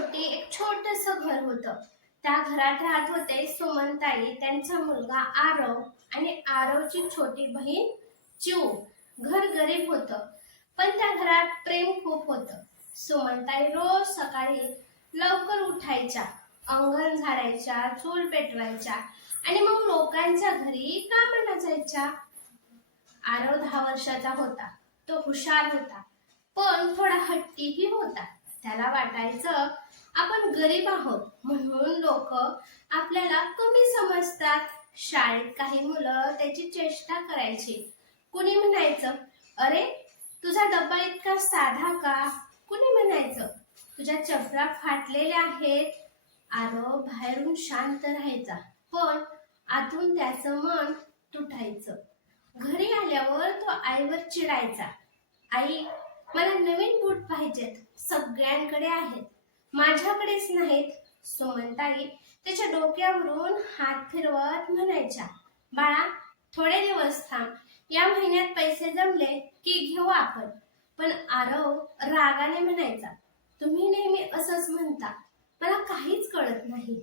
शेवटी एक छोटस घर होतं. त्या घरात राहत होते सुमनताई, त्यांचा मुलगा आरव आणि आरवची छोटी बहीण चिऊ. घर गरीब होतं, पण त्या घरात प्रेम खूप होतं. सुमनताई रोज सकाळी लवकर उठायच्या, अंगण झाडायच्या, चूल पेटवायच्या आणि मग लोकांच्या घरी कामाला जायच्या. आरव 10 वर्षाचा होता. तो हुशार होता, पण थोडा हट्टीही होता. त्याला वाटायचं आपण गरीब आहोत म्हणून लोक आपल्याला कमी समजतात. शाळेत काही मुलं त्याची चेष्टा करायची. कुणी म्हणायचं, अरे तुझा डब्बा इतका साधा का? कुणी म्हणायचं, तुझ्या चपला फाटलेल्या आहेत. आरव बाहेरून शांत राहायचा, पण आतून त्याचं मन तुटायचं. घरी आल्यावर तो आईवर चिडायचा. आई, मला नवीन बूट पाहिजेत. सगळ्यांकडे आहेत, माझ्याकडेच नाहीत. सुमनताई त्याच्या डोक्यावरून हात फिरवत म्हणायच्या, बाळा थोडे दिवस थांब, या महिन्यात पैसे जमले की घेऊ आपण. पण आरव रागाने म्हणायचा, तुम्ही नेहमी असंच म्हणता, मला काहीच कळत नाही.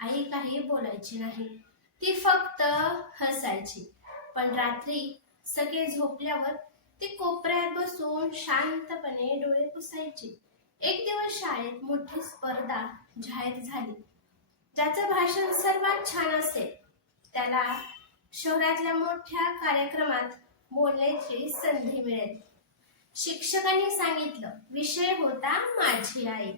आई काही बोलायची नाही, ती फक्त हसायची. पण रात्री सगळे झोपल्यावर ती कोपऱ्यात बसून शांतपणे डोळे पुसायची. एक दिवस शाळेत मोठी स्पर्धा जाहीर झाली. ज्याचं भाषण सर्वात छान असेल त्याला शहरातल्या मोठ्या कार्यक्रमात बोलण्याची संधी मिळेल. शिक्षकांनी सांगितलं, विषय होता माझी आई.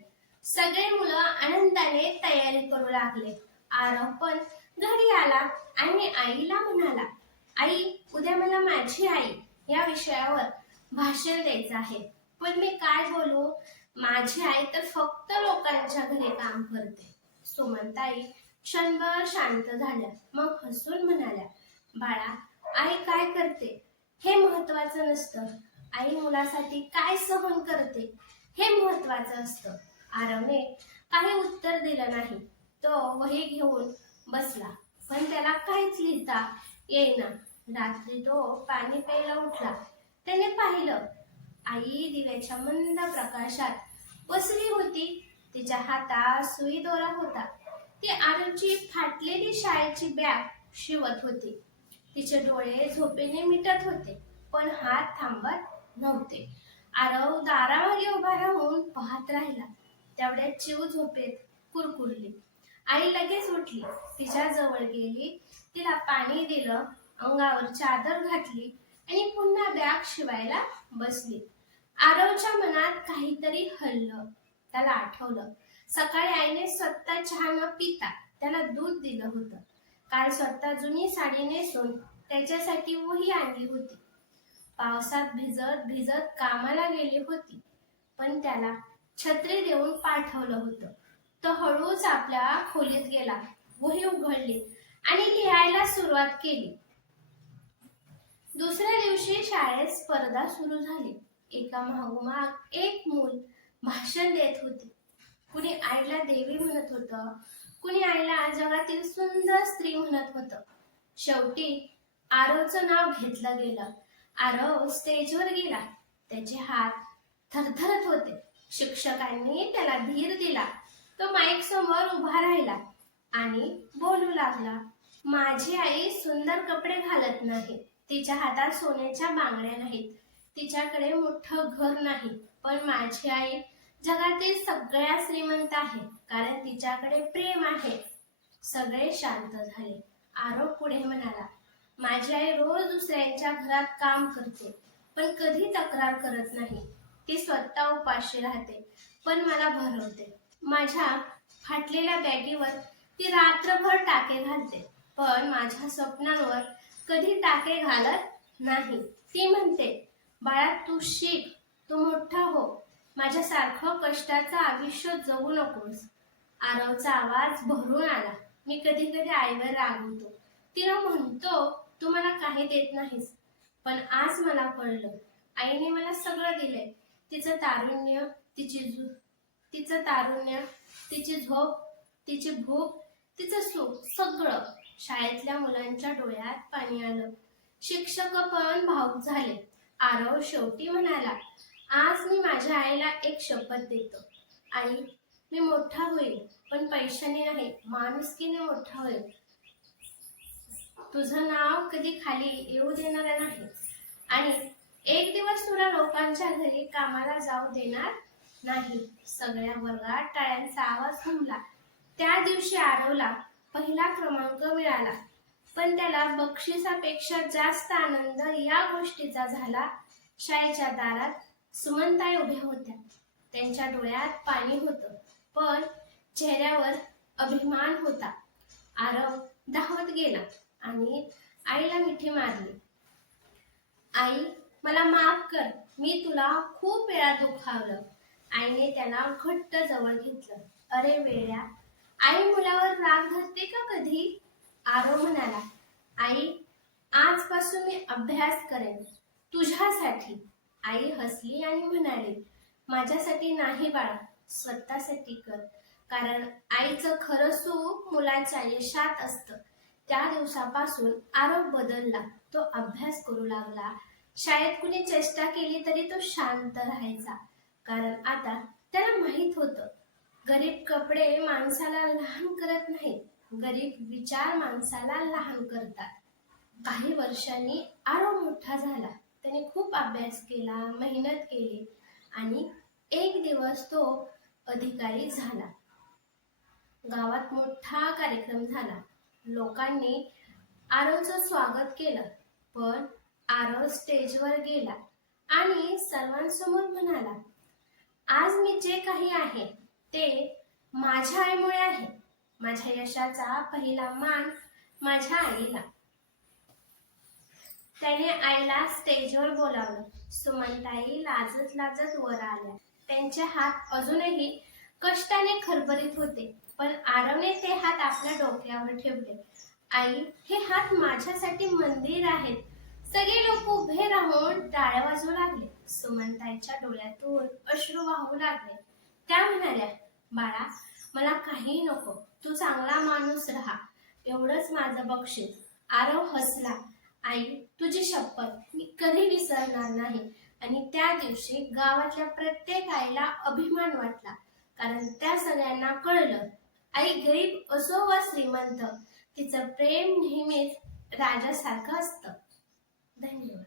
सगळे मुलं आनंदाने तयारी करू लागले. आरव पण घरी आला आणि आईला म्हणाला, आई उद्या मला माझी आई या विषयावर भाषण द्यायचं आहे. पण मी काय बोलू? माझी आई तर फक्त लोकांच्या घरी काम करते. सुमनताई क्षणभर शांत झाल्या, मग हसून म्हणाल्या, बाळा आई काय करते हे महत्वाचं नसतं, आई मुलासाठी काय सहन करते हे महत्वाचं असतं. आरवने काही उत्तर दिलं नाही. तो वही घेऊन बसला, पण त्याला काहीच लिहिता येईना. रात्री तो पाणी प्यायला उठला. त्याने पाहिलं, आई दिव्याच्या मंद प्रकाशात बसली होती. तिच्या हातात सुई दोरा होता. ती आरवची फाटलेली शाळेची बॅग शिवत होती. तिचे डोळे झोपेने मिटत होते, पण हात थांबत नव्हते. आरव दारामागे उभा राहून पाहत राहिला. तेवढ्यात चिऊ झोपेत कुरकुरली. आई लगेच उठली, तिच्या जवळ गेली, तिला पाणी दिलं, अंगावर चादर घातली आणि पुन्हा बॅग शिवायला बसली. आरवच्या मनात काहीतरी हललं. त्याला आठवलं, सकाळी आईने स्वतः चहा न पिता त्याला दूध दिलं होतं. काल स्वतः जुनी साडी नेसून त्याच्यासाठी वही आणली होती. पावसात भिजत भिजत कामाला गेली होती, पण त्याला छत्री देऊन पाठवलं होतं. तो हळूच आपल्या खोलीत गेला, वही उघडली आणि लिहायला सुरुवात केली. दुसऱ्या दिवशी शाळेत स्पर्धा सुरू झाली. एका मागोमाग एक मूल भाषण देत होते. कुणी आईला देवी म्हणत होतं, कुणी आईला जगातील सुंदर स्त्री म्हणत होतं. शेवटी आरवचं नाव घेतलं गेलं. आरव स्टेजवर गेला. त्याचे हात थरथरत होते. शिक्षकांनी त्याला धीर दिला. तो माईक समोर उभा राहिला आणि बोलू लागला, माझी आई सुंदर कपडे घालत नाही, तिच्या हातात सोन्याच्या बांगड्या नाहीत, तिच्याकडे मोठं घर नाही, पण माझी आई जगातील सगळ्यात श्रीमंत आहे, कारण तिच्याकडे प्रेम आहे. सगळे शांत झाले. आरव पुढे म्हणाला, माझी आई रोज दुसऱ्यांच्या घरात काम करते, पण कधी तक्रार करत नाही. ती स्वतः उपाशी राहते, पण मला भरवते. माझ्या फाटलेल्या बॅगीवर ती रात्रभर टाके घालते, पण माझ्या स्वप्नांवर कधी टाके घालत नाही. ती म्हणते, बाळा तू शिक, तू मोठा हो, माझ्यासारखं कष्टाचं आयुष्य जगू नकोस. आरवचा आवाज भरून आला. मी कधी कधी आईवर रागवतो. तिला म्हणतो, तू मला काही देत नाहीस, पण आज मला कळलं, आईने मला सगळं दिलंय. तिचं तारुण्य, तिची झोप, तिची भूक, तिचं सुख, सगळं. शाळेतल्या मुलांच्या डोळ्यात पाणी आलं. शिक्षक पण भावुक झाले. आरव शेवटी म्हणाला, आज मी माझ्या आईला एक शपथ देतो. आई, मी मोठा होईल, पण पैशाने नाही, माणुसकीने मोठा होईल. तुझं नाव कधी खाली येऊ देणार नाही आणि एक दिवस तुला लोकांच्या घरी कामाला जाऊ देणार नाही. सगळ्या वर्गात टाळ्यांचा आवाज घुमला. त्या दिवशी आरवला पहिला क्रमांक मिळाला. पण त्याला बक्षिसापेक्षा जास्त आनंद या गोष्टीचा झाला. शाळेच्या दारात सुमनताई उभ्या होत्या. त्यांच्या डोळ्यात पाणी होतं, पण चेहऱ्यावर अभिमान होता. आरव धावत गेला आणि आईला मिठी मारली. आई, मला माफ कर, मी तुला खूप वेळा दुखावलं. आईने त्याला घट्ट जवळ घेतलं. अरे वेड्या, आई मुलावर राग धरते का कधी? आरव म्हणाला. आई, आजपासून मी अभ्यास करेन तुझ्यासाठी. आई हसली आणि म्हणाली, माझ्यासाठी नाही बाळा, स्वतःसाठी कर. कारण आईचं खरं सुख मुलाच्या यशात असतं. त्या दिवसापासून आरव बदलला. तो अभ्यास करू लागला. शाळेत कुणी चेष्टा केली तरी तो शांत राहायचा. कारण आता त्याला माहित होतं, गरीब कपडे माणसाला लहान करत नाहीत, गरीब विचार माणसाला लहान करतात. काही वर्षांनी आरव मोठा झाला. त्याने खूप अभ्यास केला, मेहनत केली आणि एक दिवस तो अधिकारी झाला. गावात मोठा कार्यक्रम झाला. लोकांनी आरवचं स्वागत केलं. पण आरव स्टेजवर गेला आणि सर्वांसमोर म्हणाला, आज मी जे काही आहे ते माझ्या आईमुळे आहे. माझ्या यशाचा पहिला मान माझ्या आईला. त्याने आईला स्टेजवर बोलावलं. सुमनताई लाजत लाजत वर आल्या. त्यांचे हात अजूनही कष्टाने खरबरीत होते, पण आरवने ते हात आपल्या डोक्यावर ठेवले. आई, हे हात माझ्यासाठी मंदिर आहेत. सगळे लोक उभे राहून टाळ्या वाजवू लागले. सुमनताईच्या डोळ्यातून अश्रू वाहू लागले. त्या म्हणाल्या, बाळा, मला काही नको, तू चांगला माणूस राहा, एवढंच माझं बक्षीस. आरव हसला. आई, तुझी शपथ, मी कधी विसरणार नाही. आणि त्या दिवशी गावातल्या प्रत्येक आईला अभिमान वाटला. कारण त्या सगळ्यांना कळलं, आई गरीब असो वा श्रीमंत, तिचं प्रेम नेहमीच राजासारखं असतं. धन्यवाद.